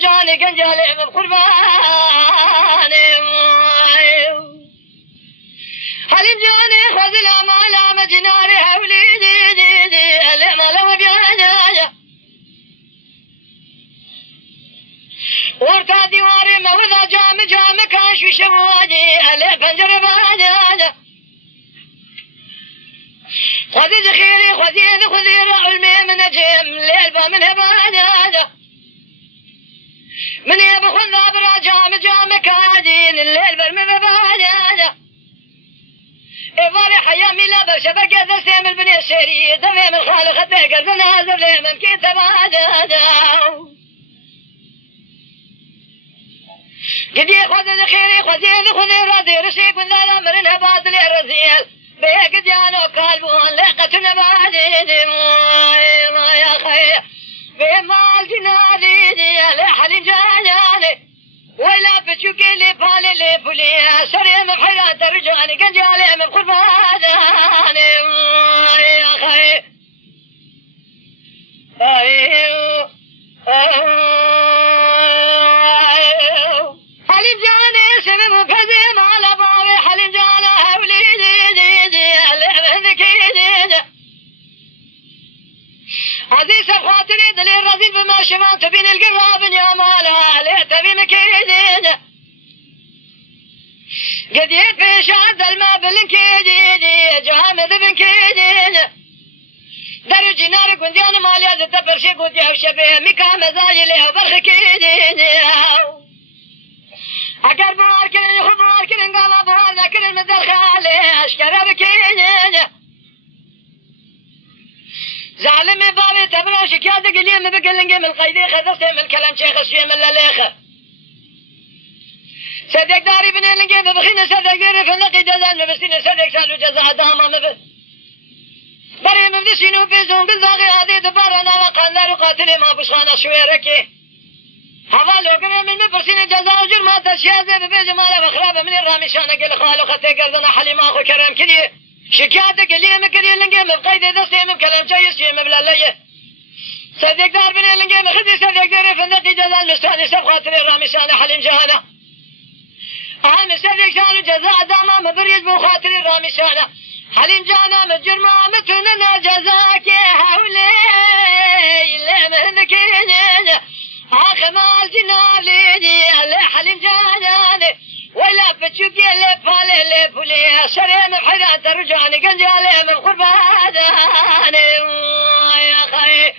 رجعني قنجالي بقرباني حليم جاني خذ الأمال مجناري حولي دي الأمال وبيانا ورتا ديواري موضع جام كاش وشواجي ألي بنجر بانا خذ ذخيري خذي رعلمي من نجم ليلبا من هبانا من يبخل ذابرا جام كادين الليل برمي ببانا إباري حيامي لابا شبكة دستيم البني الشري دفيم الخالق الدقر ذنازر لي من كي تبانا قدي خذ ذخيري خذي راضي رشيك من ذا الأمر انهباد لي رزيل بيك ديانو قلبون لقة نبادي ما يا خير بمال جنادي لحل جاني ولا بتشوكي لي بالي لي بولي سري محيرات رجاني قنجالي من قرباني يا خير حليم جاني سبب كذب على بابي حليم جانا هولي دي عزيز خاطري دلي الرزيل بما شمعت بين القراب يا مالا عليه تبي مكيدين قد يفش عد الماء بالكيدين جامد بنكيدين درجي نار قنديان ماليا زتبر شي قندي وشبيه مكا مزاجي له برخ كيدين اگر باركن خباركن قام بهار ذكر المدر خالي اشكر بكيدين زعلمي بابي تبرا شكيات قليل بقلنقي من القيدي خذستي من الكلام شيخ الشيء من الليخة صدق داري بني لنقي ببخينا صدق ديري فنقي جزان مبسيني صدق سالو جزا داما مبس بري مبدسينو بيزون بالباغي هذه دبارنا وقال قاتلي ما بشخانا شويركي حوالو قرم من مبسيني جزا وجرما تشيازي ببيجي مالا بخرابة من الرامشانة قل خالو خطي قرضنا حليم اخو كرم كليه شكايتك اللي مكري لنقي مبقيد دستي مبكلم شاي شي مبلاليه صدق دار بني لنقي مخدي صدق ديري فندقي جزال مستاني سب خاطري رامشانة حليم جهانا عامي صدق سالو جزاء داما مبريز بو خاطري رامشانة حليم جانا مجرما متننا جزاكي حولي اللي مهنكيني آخمال جناليني اللي حليم جاناني ولا بتشوكي اللي بالي اللي بولي سريم بحيرات رجعني قنجالي من قرباني يا خي